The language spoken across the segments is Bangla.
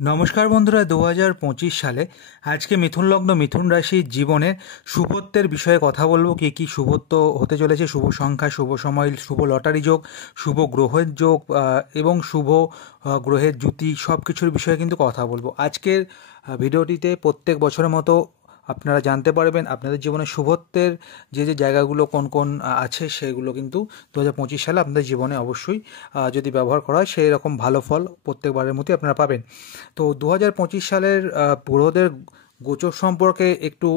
নমস্কার বন্ধুরা, 2025 সালে আজকে মিথুন লগ্ন মিথুন রাশির জীবনের শুভত্বের বিষয়ে কথা বলবো। কি শুভত্ব হতে চলেছে, শুভ সংখ্যা, শুভ সময়, শুভ লটারি যোগ, শুভ গ্রহের যোগ এবং শুভ গ্রহের জুতি, সব কিছুর বিষয়ে কিন্তু কথা বলবো আজকের ভিডিওটিতে। প্রত্যেক বছরের মতো আপনারা জানতে পারবেন আপনাদের জীবনে শুভত্বের যে জায়গাগুলো কোন কোন আছে, সেগুলো কিন্তু 2025 সালে আপনাদের জীবনে অবশ্যই যদি ব্যবহার করা হয় সেই রকম ভালো ফল প্রত্যেকবারের মতোই আপনারা পাবেন। তো 2025 সালের গ্রহদের গোচর সম্পর্কে একটু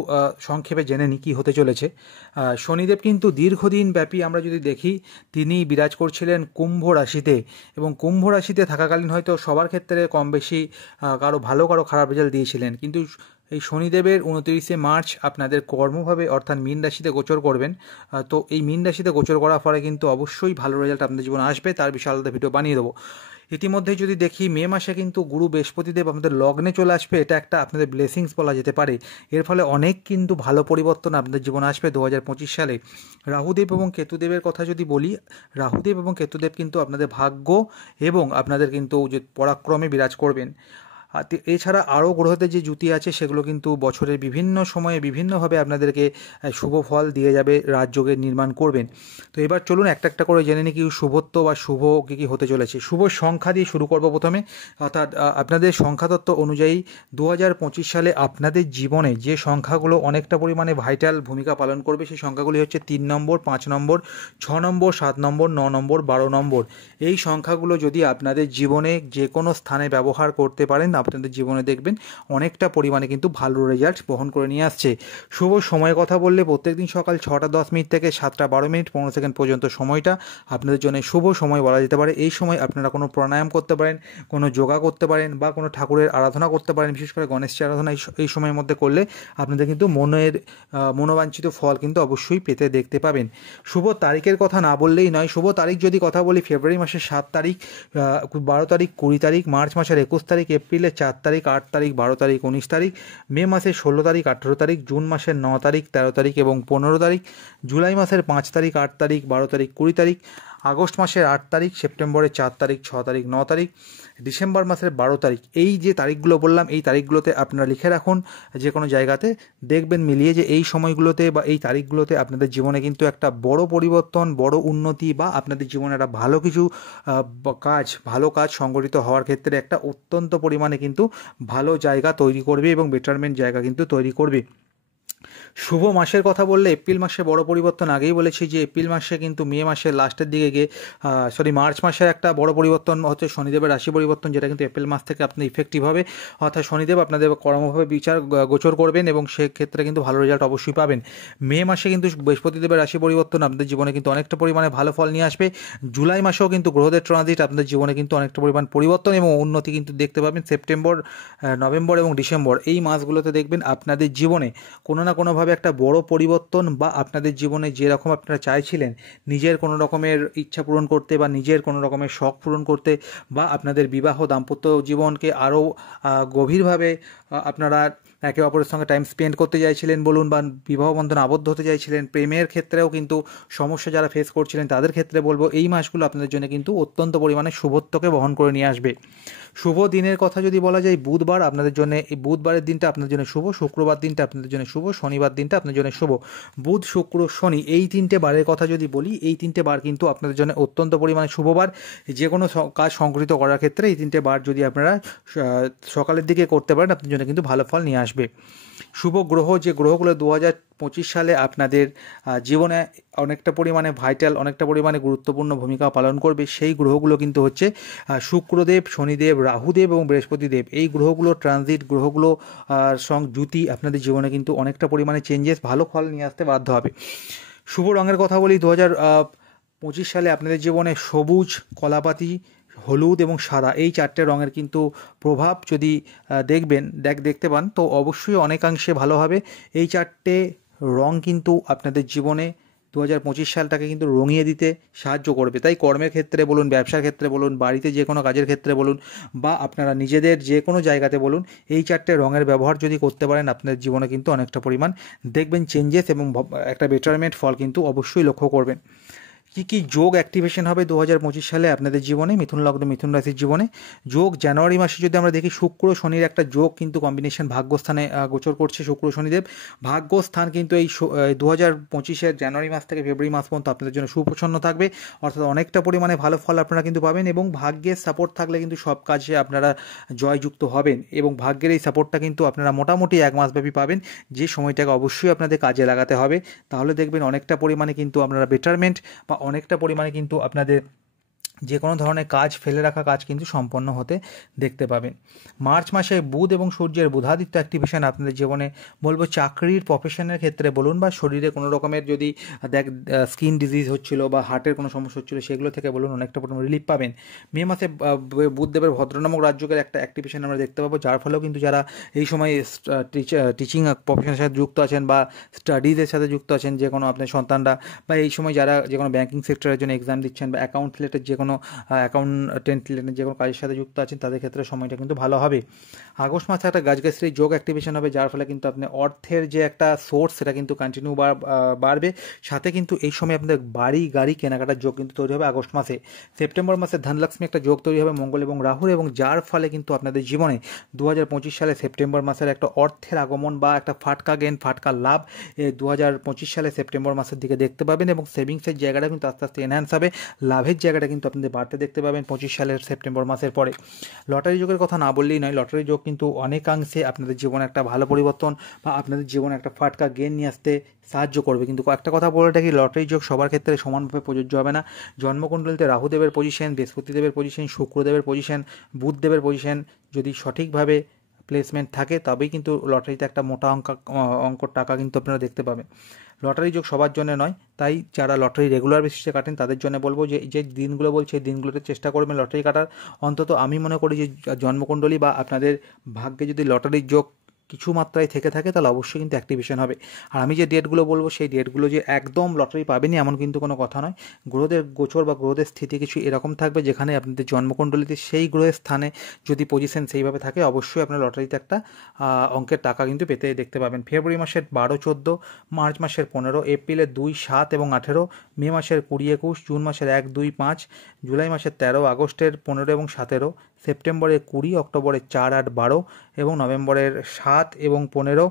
সংক্ষেপে জেনে নিই কী হতে চলেছে। শনিদেব কিন্তু দীর্ঘদিন ব্যাপী আমরা যদি দেখি, তিনি বিরাজ করছিলেন কুম্ভ রাশিতে, এবং কুম্ভ রাশিতে থাকাকালীন হয়তো সবার ক্ষেত্রে কম বেশি কারো ভালো কারো খারাপ রেজাল্ট দিয়েছিলেন, কিন্তু এই শনিদেবের 29শে মার্চ আপনাদের কর্মভাবে অর্থাৎ মীন রাশিতে গোচর করবেন। তো এই মীন রাশিতে গোচর করার ফলে কিন্তু অবশ্যই ভালো রেজাল্ট আপনাদের জীবনে আসবে, তার বিষয়ে আলাদা ভিডিও বানিয়ে দেবো। ইতিমধ্যে যদি দেখি মে মাসে কিন্তু গুরু বৃহস্পতিদেব আমাদের লগ্নে চলে আসবে, এটা একটা আপনাদের ব্লেসিংস বলা যেতে পারে। এর ফলে অনেক কিন্তু ভালো পরিবর্তন আপনাদের জীবনে আসবে 2025 সালে। রাহুদেব এবং কেতুদেবের কথা যদি বলি, রাহুদেব এবং কেতুদেব কিন্তু আপনাদের ভাগ্য এবং আপনাদের কিন্তু যে পরাক্রমে বিরাজ করবেন। আর এছাড়া আরও গ্রহতে যে জুতি আছে সেগুলো কিন্তু বছরের বিভিন্ন সময়ে বিভিন্নভাবে আপনাদেরকে শুভ ফল দিয়ে যাবে, রাজযোগের নির্মাণ করবেন। তো এবার চলুন একটা একটা করে জেনে নিই কি শুভত্ব বা শুভ কী হতে চলেছে। শুভ সংখ্যা দিয়ে শুরু করব প্রথমে, অর্থাৎ আপনাদের সংখ্যাতত্ত্ব অনুযায়ী 2025 সালে আপনাদের জীবনে যে সংখ্যাগুলো অনেকটা পরিমাণে ভাইটাল ভূমিকা পালন করবে সেই সংখ্যাগুলি হচ্ছে 3 নম্বর, 5 নম্বর, 6 নম্বর, 7 নম্বর, 9 নম্বর, 12 নম্বর। এই সংখ্যাগুলো যদি আপনাদের জীবনে যে কোনো স্থানে ব্যবহার করতে পারেন, আপনাদের জীবনে দেখবেন অনেকটা পরিমাণে কিন্তু ভালো রেজাল্ট বহন করে নিয়ে আসছে। শুভ সময়ের কথা বললে প্রত্যেকদিন সকাল 6টা 10 মিনিট থেকে 7টা 12 মিনিট 15 সেকেন্ড পর্যন্ত সময়টা আপনাদের জন্য শুভ সময় বলা যেতে পারে। এই সময় আপনারা কোনো প্রাণায়াম করতে পারেন, কোনো যোগা করতে পারেন বা কোনো ঠাকুরের আরাধনা করতে পারেন। বিশেষ করে গণেশের আরাধনা এই সময়ের মধ্যে করলে আপনাদের কিন্তু মনোবাঞ্ছিত ফল কিন্তু অবশ্যই পেতে দেখতে পাবেন। শুভ তারিখের কথা না বললেই নয়। শুভ তারিখ যদি কথা বলি, ফেব্রুয়ারি মাসের 7 তারিখ, 12 তারিখ, 20 তারিখ, মার্চ মাসের 21 তারিখ, এপ্রিলের 4 তারিখ, 8 তারিখ, 12 তারিখ, 19 তারিখ, মে মাসের 16 তারিখ, 18 তারিখ, জুন মাসের 9 তারিখ, 13 তারিখ এবং 15 তারিখ, জুলাই মাসের 5 তারিখ, 8 তারিখ, 12 তারিখ, 20 তারিখ, আগস্ট মাসের 8 তারিখ, সেপ্টেম্বরের 4 তারিখ, 6 তারিখ, 9 তারিখ, ডিসেম্বর মাসের 12 তারিখ। এই যে তারিখগুলো বললাম, এই তারিখগুলোতে আপনারা লিখে রাখুন যে কোনো জায়গাতে, দেখবেন মিলিয়ে যে এই সময়গুলোতে বা এই তারিখগুলোতে আপনাদের জীবনে কিন্তু একটা বড় পরিবর্তন, বড় উন্নতি বা আপনাদের জীবনে একটা ভালো কাজ সংগঠিত হওয়ার ক্ষেত্রে একটা অত্যন্ত পরিমাণে কিন্তু ভালো জায়গা তৈরি করবে এবং বেটারমেন্ট জায়গা কিন্তু তৈরি করবে। শুভ মাসের কথা বললে এপ্রিল মাসে বড় পরিবর্তন আগেই বলেছি যে এপ্রিল মাসে কিন্তু মে মাসের লাস্টের দিকে গিয়ে মার্চ মাসের একটা বড় পরিবর্তন হচ্ছে শনিদেবের রাশি পরিবর্তন, যেটা কিন্তু এপ্রিল মাস থেকে আপনি ইফেক্টিভ হবে। অর্থাৎ শনিদেব আপনাদের কর্মভাবে গোচর করবেন এবং সেক্ষেত্রে কিন্তু ভালো রেজাল্ট অবশ্যই পাবেন। মে মাসে কিন্তু বৃহস্পতিদেবের রাশি পরিবর্তন আপনাদের জীবনে কিন্তু অনেকটা পরিমাণে ভালো ফল নিয়ে আসবে। জুলাই মাসেও কিন্তু গ্রহদের ট্রানজিট আপনাদের জীবনে কিন্তু অনেকটা পরিমাণ পরিবর্তন এবং উন্নতি কিন্তু দেখতে পাবেন। সেপ্টেম্বর, নভেম্বর এবং ডিসেম্বর এই মাসগুলোতে দেখবেন আপনাদের জীবনে কোনো না কোনোভাবে একটা বড় পরিবর্তন বা আপনাদের জীবনে যেরকম আপনারা চাইছিলেন নিজের কোনো রকমের ইচ্ছা পূরণ করতে বা নিজের কোনো রকমের শখ পূরণ করতে বা আপনাদের বিবাহ দাম্পত্য জীবনকে আরও গভীরভাবে আপনারা একে অপরের সঙ্গে টাইম স্পেন্ড করতে চাইছিলেন বলুন, বা বিবাহ বন্ধনে আবদ্ধ হতে চাইছিলেন, প্রেমের ক্ষেত্রেও কিন্তু সমস্যা যারা ফেস করছিলেন তাদের ক্ষেত্রে বলবো এই মাসগুলো আপনাদের জন্য কিন্তু অত্যন্ত পরিমাণে শুভত্বকে বহন করে নিয়ে আসবে। শুভ দিনের কথা যদি বলা যায়, বুধবার আপনাদের জন্য, এই বুধবারের দিনটা আপনাদের জন্য শুভ, শুক্রবার দিনটা আপনাদের জন্য শুভ, শনিবার দিনটা আপনাদের জন্য শুভ। বুধ, শুক্র, শনি এই 3টে বারের কথা যদি বলি, এই 3টে বার কিন্তু আপনাদের জন্য অত্যন্ত পরিমাণে শুভবার। যে কোনো কাজ সংগঠিত করার ক্ষেত্রে এই 3টে বার যদি আপনারা সকালের দিকে করতে পারেন আপনাদের জন্য কিন্তু ভালো ফল নিয়ে আসবে। শুভ গ্রহ, যে গ্রহগুলো 2025 সালে আপনাদের জীবনে অনেকটা পরিমাণে ভাইটাল, অনেকটা পরিমাণে গুরুত্বপূর্ণ ভূমিকা পালন করবে, সেই গ্রহগুলো কিন্তু হচ্ছে শুক্রদেব, শনিদেব, রাহুদেব এবং বৃহস্পতিদেব। এই গ্রহগুলো ট্রানজিট, গ্রহগুলো জুতি আপনাদের জীবনে কিন্তু অনেকটা পরিমাণে চেঞ্জেস, ভালো ফল নিয়ে আসতে বাধ্য হবে। শুভ রঙের কথা বলি, 2025 সালে আপনাদের জীবনে সবুজ, কলাপাতি, হলুদ এবং সাদা এই 4টে রঙের কিন্তু প্রভাব যদি দেখতে পান তো অবশ্যই অনেকাংশে ভালো হবে। এই 4টে রং কিন্তু আপনাদের জীবনে 2025 সালটাকে কিন্তু রঙিয়ে দিতে সাহায্য করবে। তাই কর্মের ক্ষেত্রে বলুন, ব্যবসার ক্ষেত্রে বলুন, বাড়িতে যে কোনো কাজের ক্ষেত্রে বলুন বা আপনারা নিজেদের যে কোনো জায়গাতে বলুন, এই 4টে রঙের ব্যবহার যদি করতে পারেন আপনাদের জীবনে কিন্তু অনেকটা পরিমাণ দেখবেন চেঞ্জেস এবং একটা বেটারমেন্ট ফল কিন্তু অবশ্যই লক্ষ্য করবেন। কি যোগ অ্যাক্টিভেশন হবে 2025 সালে আপনাদের জীবনে, মিথুন লগ্ন মিথুন রাশির জীবনে? যোগ জানুয়ারি মাসে যদি আমরা দেখি, শুক্র শনির একটা যোগ কিন্তু কম্বিনেশন ভাগ্যস্থানে গোচর করছে। শুক্র শনিদেব ভাগ্যস্থান কিন্তু এই 2025-এর জানুয়ারি মাস থেকে ফেব্রুয়ারি মাস পর্যন্ত আপনাদের জন্য সুপ্রসন্ন থাকবে, অর্থাৎ অনেকটা পরিমাণে ভালো ফল আপনারা কিন্তু পাবেন, এবং ভাগ্যের সাপোর্ট থাকলে কিন্তু সব কাজে আপনারা জয়যুক্ত হবেন, এবং ভাগ্যের এই সাপোর্টটা কিন্তু আপনারা মোটামুটি 1 মাসব্যাপী পাবেন, যে সময়টাকে অবশ্যই আপনাদের কাজে লাগাতে হবে। তাহলে দেখবেন অনেকটা পরিমাণে কিন্তু আপনারা বেটারমেন্ট বা অনেকটা পরিমাণে কিন্তু আপনাদের যে কোনো ধরনের কাজ, ফেলে রাখা কাজ কিন্তু সম্পন্ন হতে দেখতে পাবেন। মার্চ মাসে বুধ এবং সূর্যের বুধাদিত্য অ্যাক্টিভেশন আপনাদের জীবনে, বলবো চাকরির প্রফেশনের ক্ষেত্রে বলুন, বা শরীরে কোনো রকমের যদি স্কিন ডিজিজ হচ্ছিল বা হার্টের কোনো সমস্যা হচ্ছিল সেগুলো থেকে বলুন, অনেকটা পরিমাণ রিলিফ পাবেন। মে মাসে বুধদেবের ভদ্র নামক রাজযোগের একটা অ্যাক্টিভেশন আমরা দেখতে পাবো, যার ফলেও কিন্তু যারা এই সময় টিচিং প্রফেশনের সাথে যুক্ত আছেন বা স্টাডিজের সাথে যুক্ত আছেন, যে কোনো আপনার সন্তানরা, বা এই সময় যারা যে কোনো ব্যাঙ্কিং সেক্টরের জন্য এক্সাম দিচ্ছেন বা অ্যাকাউন্ট রিলেটেড যে কোনো অ্যাকাউন্টেন্ট রিলেটেড যে কোনো কাজের সাথে যুক্ত আছেন, তাদের ক্ষেত্রে সময়টা কিন্তু ভালো হবে। আগস্ট মাসে একটা গাছগাছালি যোগ অ্যাক্টিভেশন হবে, যার ফলে কিন্তু আপনি অর্থের যে একটা সোর্স সেটা কিন্তু কন্টিনিউ বাড়বে। সাথে কিন্তু এই সময় আপনাদের বাড়ি গাড়ি কেনাকাটার যোগ কিন্তু তৈরি হবে আগস্ট মাসে। সেপ্টেম্বর মাসে ধনলক্ষ্মী একটা যোগ তৈরি হবে মঙ্গল এবং রাহুর, এবং যার ফলে কিন্তু আপনাদের জীবনে 2025 সালে সেপ্টেম্বর মাসের একটা অর্থের আগমন বা একটা ফাটকা গেন, ফাটকা লাভ 2025 সালে সেপ্টেম্বর মাসের দিকে দেখতে পাবেন, এবং সেভিংসের জায়গাটা কিন্তু আস্তে আস্তে এনহ্যান্স হবে, লাভের জায়গাটা কিন্তু আপনাদের বাড়তে দেখতে পাবেন 25 সালের সেপ্টেম্বর মাসের পরে। লটারি যোগের কথা না বললেই নয়, লটারি যোগ কিন্তু অনেকাংশে আপনাদের জীবনে একটা ভালো পরিবর্তন বা আপনাদের জীবনে একটা ফাটকা গেন নিয়ে আসতে সাহায্য করবে। কিন্তু একটা কথা বলে রাখি, লটারি যোগ সবার ক্ষেত্রে সমানভাবে প্রযোজ্য হবে না। জন্মকুণ্ডলিতে রাহুদেবের পজিশন, বৃহস্পতিদেবের পজিশন, শুক্রদেবের পজিশন, বুধদেবের পজিশন যদি সঠিকভাবে প্লেসমেন্ট থাকে, তবেই কিন্তু লটারিতে একটা মোটা অঙ্কর টাকা কিন্তু আপনারা দেখতে পাবেন। লটারি যোগ সবার জন্য নয়, তাই যারা লটারি রেগুলার বেসিসে কাটেন তাদের জন্য বলবো যে যে দিনগুলো বলছে এই দিনগুলোতে চেষ্টা করবেন লটারি কাটার। অন্তত আমি মনে করি যে জন্মকুণ্ডলী বা আপনাদের ভাগ্যে যদি লটারির যোগ কিছু মাত্রায় থেকে থাকে, তাহলে অবশ্যই কিন্তু অ্যাক্টিভেশন হবে। আর আমি যে ডেটগুলো বলবো সেই ডেটগুলো যে একদম লটারি পাবেনই এমন কিন্তু কোনো কথা নয়। গ্রহদের গোচর বা গ্রহদের স্থিতি কিছু এরকম থাকবে, যেখানে আপনাদের জন্মকুণ্ডলিতে সেই গ্রহের স্থানে যদি পজিশন সেইভাবে থাকে, অবশ্যই আপনার লটারিতে একটা অঙ্কের টাকা কিন্তু পেতে দেখতে পাবেন। ফেব্রুয়ারি মাসের 12, 14, মার্চ মাসের 15, এপ্রিলের 2, 7 এবং 18, মে মাসের 20, 21, জুন মাসের 1, 2, 5, জুলাই মাসের 13, আগস্টের 15 এবং 17, সেপ্টেম্বরের 20, অক্টোবরের 4, 8, 12 এবং নভেম্বরের 7 এবং 15,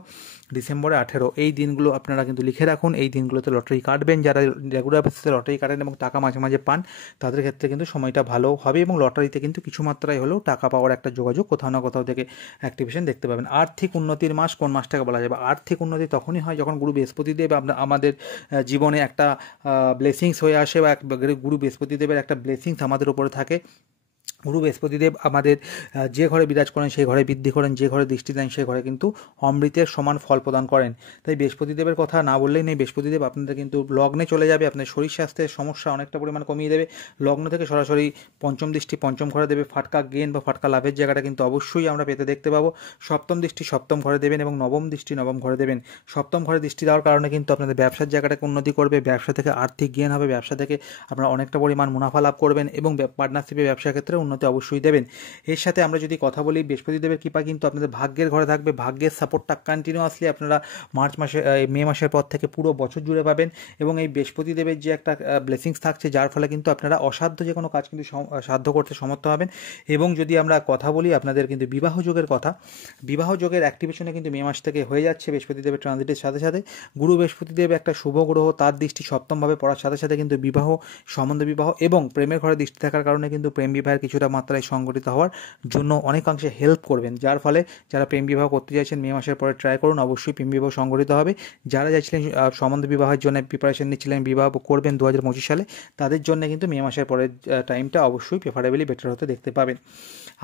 ডিসেম্বরে 18। এই দিনগুলো আপনারা কিন্তু লিখে রাখুন। এই দিনগুলোতে লটারি কাটবেন। যারা রেগুলার বেসিসে লটারি কাটেন এবং টাকা মাঝে মাঝে পান, তাদের ক্ষেত্রে কিন্তু সময়টা ভালো হবে, এবং লটারিতে কিন্তু কিছু মাত্রায় হলেও টাকা পাওয়ার একটা যোগাযোগ কোথাও না কোথাও থেকে অ্যাক্টিভেশন দেখতে পাবেন। আর্থিক উন্নতির মাস কোন মাসটাকে বলা যাবে? আর্থিক উন্নতি তখনই হয় যখন গুরু বৃহস্পতিদেব আমাদের জীবনে একটা ব্লেসিংস হয়ে আসে, বা গুরু বৃহস্পতিদেবের একটা ব্লেসিংস আমাদের উপরে থাকে। গুরু বৃহস্পতিদেব আমাদের যে ঘরে বিরাজ করেন সেই ঘরে বৃদ্ধি করেন, যে ঘরে দৃষ্টি দেন সেই ঘরে কিন্তু অমৃতের সমান ফল প্রদান করেন। তাই বৃহস্পতিদেবের কথা না বললেই নেই। বৃহস্পতিদেব আপনাদের কিন্তু লগ্নে চলে যাবে, আপনার শরীর স্বাস্থ্যের সমস্যা অনেকটা পরিমাণ কমিয়ে দেবে। লগ্ন থেকে সরাসরি পঞ্চম দৃষ্টি পঞ্চম ঘরে দেবে, ফাটকা গেন বা ফাটকা লাভের জায়গাটা কিন্তু অবশ্যই আমরা পেতে দেখতে পাবো। সপ্তম দৃষ্টি সপ্তম ঘরে দেবেন, এবং নবম দৃষ্টি নবম ঘরে দেবেন। সপ্তম ঘরে দৃষ্টি দেওয়ার কারণে কিন্তু আপনাদের ব্যবসার জায়গাটাকে উন্নতি করবে, ব্যবসা থেকে আর্থিক জ্ঞান হবে, ব্যবসা থেকে আপনারা অনেকটা পরিমাণ মুনাফা লাভ করবেন, এবং পার্টনারশিপে ব্যবসার ক্ষেত্রে উন্নতি অবশ্যই দেবেন। এর সাথে আমরা যদি কথা বলি, বৃহস্পতিদেবের কৃপা কিন্তু আপনাদের ভাগ্যের ঘরে থাকবে। ভাগ্যের সাপোর্টটা কন্টিনিউয়াসলি আপনারা মে মাসের পর থেকে পুরো বছর জুড়ে পাবেন, এবং এই বৃহস্পতিদেবের যে একটা ব্লেসিংস থাকছে, যার ফলে কিন্তু আপনারা অসাধ্য যে কোনো কাজ কিন্তু সাধ্য করতে সমর্থ হবেন। এবং যদি আমরা কথা বলি আপনাদের কিন্তু বিবাহ যোগের কথা, বিবাহ যোগের অ্যাক্টিভেশনে কিন্তু মে মাস থেকে হয়ে যাচ্ছে বৃহস্পতিদেবের ট্রানজিটের সাথে সাথে। গুরু বৃহস্পতিদেব একটা শুভ গ্রহ, তার দৃষ্টি সপ্তমভাবে পড়ার সাথে সাথে কিন্তু বিবাহ, সম্বন্ধ বিবাহ এবং প্রেমের ঘরে দৃষ্টি থাকার কারণে কিন্তু প্রেম বিবাহের কিছুটা মাত্রায় সংগঠিত হওয়ার জন্য অনেকাংশে হেল্প করবেন। যার ফলে যারা প্রেম বিবাহ করতে চাইছেন মে মাসের পরে ট্রাই করুন, অবশ্যই প্রেম বিবাহ সংগঠিত হবে। যারা চাইছিলেন সম্বন্ধ বিবাহের জন্য প্রিপারেশন নিচ্ছিলেন, বিবাহ করবেন 2025 সালে, তাদের জন্য কিন্তু মে মাসের পরের টাইমটা অবশ্যই প্রেফারেবলি বেটার হতে দেখতে পাবেন।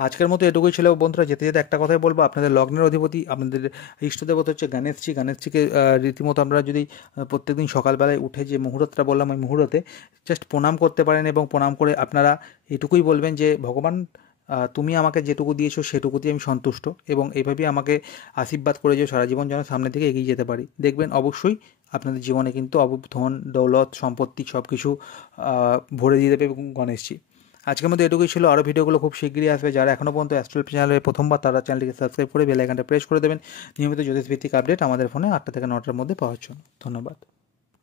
আজকের মতো এটুকুই ছিল বন্ধুরা। যেতে যেতে একটা কথাই বলবো, আপনাদের লগ্নের অধিপতি আপনাদের ইষ্টদেবতা হচ্ছে গণেশজি। গণেশজিকে রীতিমতো আমরা যদি প্রত্যেকদিন সকালবেলায় উঠে যে মুহূর্তটা বললাম, ওই মুহূর্তে জাস্ট প্রণাম করতে পারেন, এবং প্রণাম করে আপনারা এটুকুই বলবেন যে ভগবান, তুমি আমাকে যেটুকু দিয়েছো সেটুকুতেই আমি সন্তুষ্ট, এবং এইভাবেই আমাকে আশীর্বাদ করে যে সারা জীবন যেন সামনের দিকে এগিয়ে যেতে পারি। দেখবেন অবশ্যই আপনাদের জীবনে কিন্তু ধন দৌলত সম্পত্তি সব কিছু ভরে দিয়ে দেবে গণেশজি। আজকের মধ্যে এটুকুই ছিল। আরও ভিডিওগুলো খুব শীঘ্রই আসবে। যারা এখনও পর্যন্ত অ্যাস্ট্রো চ্যানেলে প্রথমবার, তারা চ্যানেলটিকে সাবস্ক্রাইব করে বেল আইকনটা প্রেস করে দেবেন। নিয়মিত জ্যোতিষভিত্তিক আপডেট আমাদের ফোনে 8টা থেকে 9টার মধ্যে পাওয়ার জন্য। ধন্যবাদ।